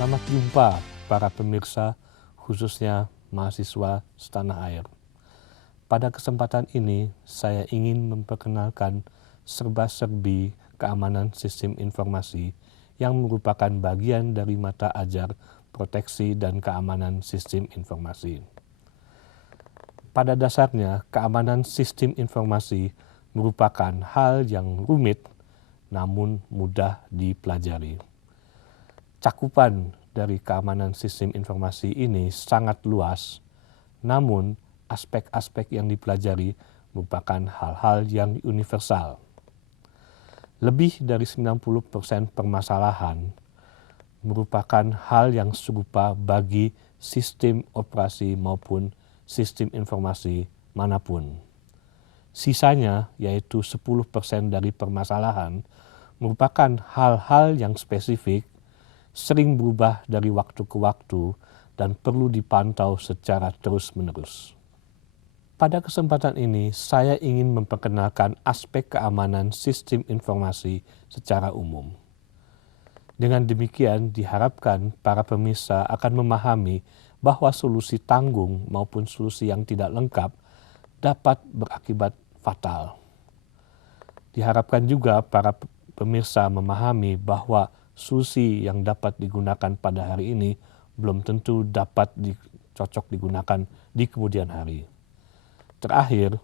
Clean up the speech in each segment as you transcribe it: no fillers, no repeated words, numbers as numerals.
Selamat jumpa para pemirsa, khususnya mahasiswa setanah air. Pada kesempatan ini, saya ingin memperkenalkan serba-serbi keamanan sistem informasi yang merupakan bagian dari mata ajar proteksi dan keamanan sistem informasi. Pada dasarnya, keamanan sistem informasi merupakan hal yang rumit namun mudah dipelajari. Cakupan dari keamanan sistem informasi ini sangat luas, namun aspek-aspek yang dipelajari merupakan hal-hal yang universal. Lebih dari 90% permasalahan merupakan hal yang serupa bagi sistem operasi maupun sistem informasi manapun. Sisanya, yaitu 10% dari permasalahan, merupakan hal-hal yang spesifik, sering berubah dari waktu ke waktu, dan perlu dipantau secara terus-menerus. Pada kesempatan ini, saya ingin memperkenalkan aspek keamanan sistem informasi secara umum. Dengan demikian, diharapkan para pemirsa akan memahami bahwa solusi tanggung maupun solusi yang tidak lengkap dapat berakibat fatal. Diharapkan juga para pemirsa memahami bahwa solusi yang dapat digunakan pada hari ini belum tentu dapat cocok digunakan di kemudian hari. Terakhir,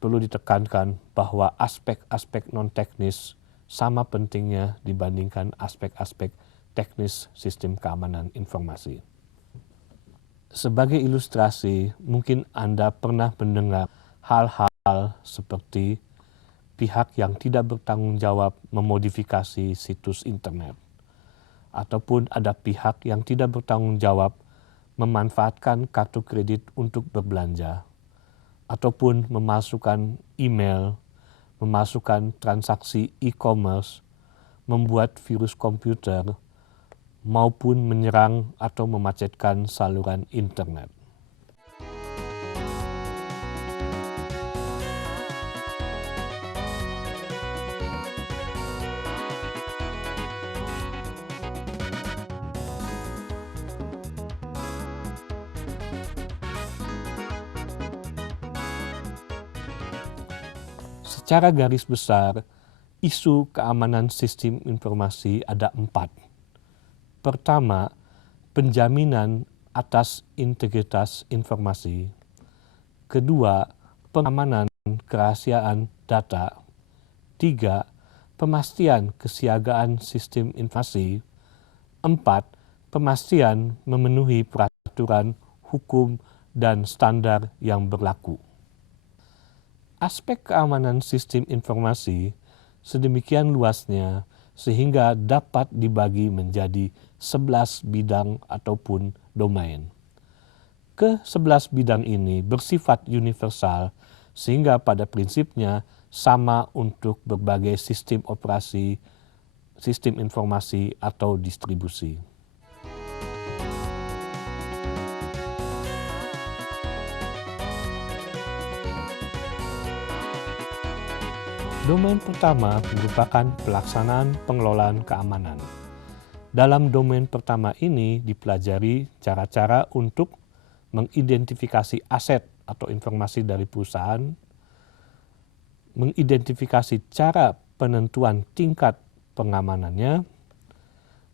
perlu ditekankan bahwa aspek-aspek non-teknis sama pentingnya dibandingkan aspek-aspek teknis sistem keamanan informasi. Sebagai ilustrasi, mungkin Anda pernah mendengar hal-hal seperti pihak yang tidak bertanggung jawab memodifikasi situs internet, ataupun ada pihak yang tidak bertanggung jawab memanfaatkan kartu kredit untuk berbelanja, ataupun memasukkan email, memasukkan transaksi e-commerce, membuat virus komputer, maupun menyerang atau memacetkan saluran internet. Secara garis besar, isu keamanan sistem informasi ada 4. Pertama, penjaminan atas integritas informasi. Kedua, pengamanan kerahasiaan data. 3, pemastian kesiagaan sistem informasi. 4, pemastian memenuhi peraturan hukum dan standar yang berlaku. Aspek keamanan sistem informasi sedemikian luasnya sehingga dapat dibagi menjadi 11 bidang ataupun domain. Ke-11 bidang ini bersifat universal sehingga pada prinsipnya sama untuk berbagai sistem operasi, sistem informasi atau distribusi. Domain pertama merupakan pelaksanaan pengelolaan keamanan. Dalam domain pertama ini dipelajari cara-cara untuk mengidentifikasi aset atau informasi dari perusahaan, mengidentifikasi cara penentuan tingkat pengamanannya,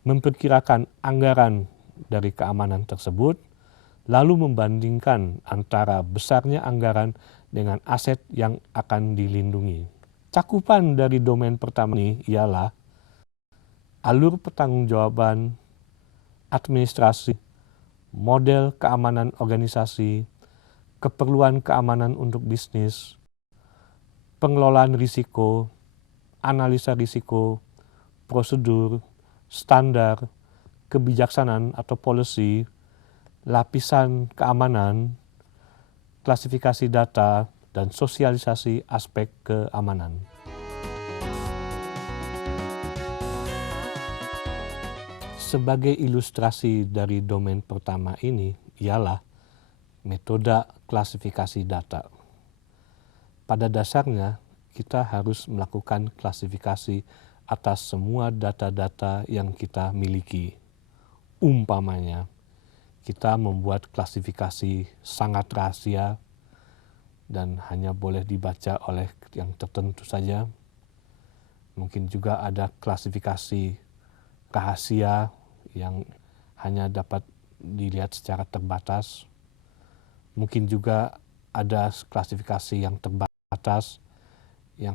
memperkirakan anggaran dari keamanan tersebut, lalu membandingkan antara besarnya anggaran dengan aset yang akan dilindungi. Cakupan dari domain pertama ini ialah alur pertanggungjawaban, administrasi, model keamanan organisasi, keperluan keamanan untuk bisnis, pengelolaan risiko, analisa risiko, prosedur, standar, kebijaksanaan atau policy, lapisan keamanan, klasifikasi data, dan sosialisasi aspek keamanan. Sebagai ilustrasi dari domain pertama ini ialah metode klasifikasi data. Pada dasarnya, kita harus melakukan klasifikasi atas semua data-data yang kita miliki Umpamanya, kita membuat klasifikasi sangat rahasia dan hanya boleh dibaca oleh yang tertentu saja. Mungkin juga ada klasifikasi rahasia yang hanya dapat dilihat secara terbatas. Mungkin juga ada klasifikasi yang terbatas yang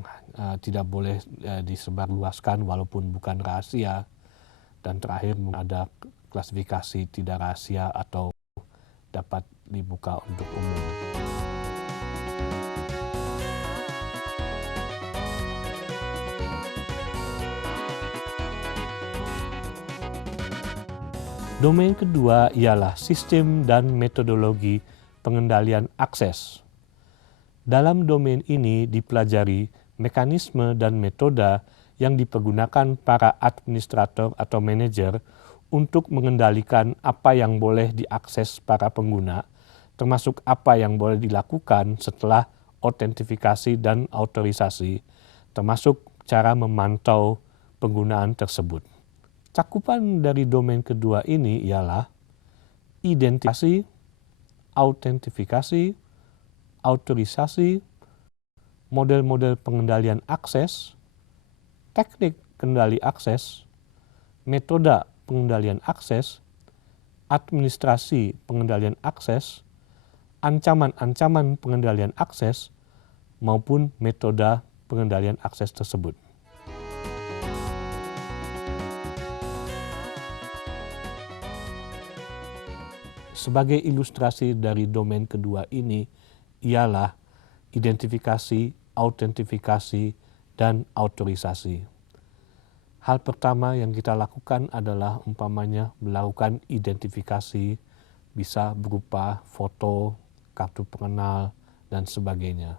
tidak boleh disebarluaskan walaupun bukan rahasia. Dan terakhir ada klasifikasi tidak rahasia atau dapat dibuka untuk umum. Domain kedua ialah sistem dan metodologi pengendalian akses. Dalam domain ini dipelajari mekanisme dan metode yang dipergunakan para administrator atau manajer untuk mengendalikan apa yang boleh diakses para pengguna, termasuk apa yang boleh dilakukan setelah autentifikasi dan autorisasi, termasuk cara memantau penggunaan tersebut. Cakupan dari domain kedua ini ialah identifikasi, autentifikasi, autorisasi, model-model pengendalian akses, teknik kendali akses, metode pengendalian akses, administrasi pengendalian akses, ancaman-ancaman pengendalian akses, maupun metode pengendalian akses tersebut. Sebagai ilustrasi dari domain kedua ini ialah identifikasi, autentifikasi, dan autorisasi. Hal pertama yang kita lakukan adalah umpamanya melakukan identifikasi, bisa berupa foto, kartu pengenal, dan sebagainya.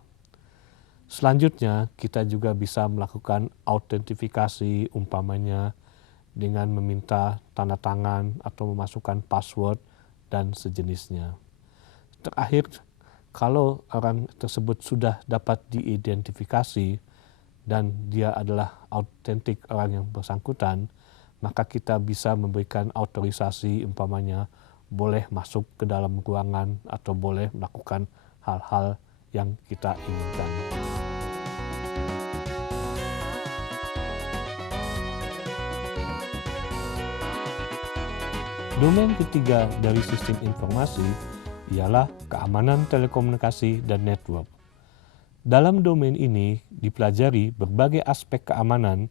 Selanjutnya, kita juga bisa melakukan autentifikasi umpamanya dengan meminta tanda tangan atau memasukkan password dan sejenisnya. Terakhir, kalau orang tersebut sudah dapat diidentifikasi dan dia adalah autentik orang yang bersangkutan, maka kita bisa memberikan autorisasi umpamanya boleh masuk ke dalam ruangan atau boleh melakukan hal-hal yang kita inginkan. Domain ketiga dari sistem informasi ialah keamanan telekomunikasi dan network. Dalam domain ini dipelajari berbagai aspek keamanan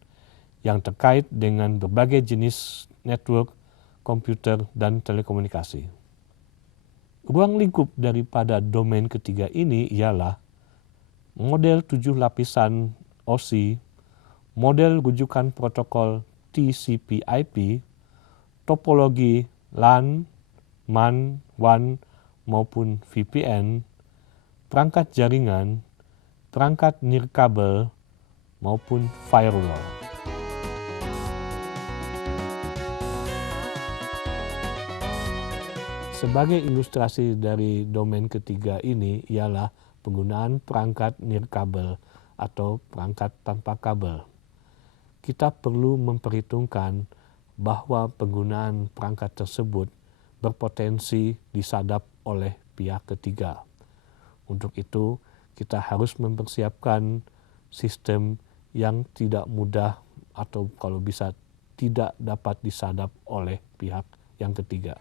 yang terkait dengan berbagai jenis network, komputer, dan telekomunikasi. Ruang lingkup daripada domain ketiga ini ialah model 7 lapisan OSI, model rujukan protokol TCP/IP, topologi LAN, MAN, WAN, maupun VPN, perangkat jaringan, perangkat nirkabel, maupun firewall. Sebagai ilustrasi dari domain ketiga ini ialah penggunaan perangkat nirkabel atau perangkat tanpa kabel. Kita perlu memperhitungkan bahwa penggunaan perangkat tersebut berpotensi disadap oleh pihak ketiga. Untuk itu, kita harus mempersiapkan sistem yang tidak mudah atau kalau bisa tidak dapat disadap oleh pihak yang ketiga.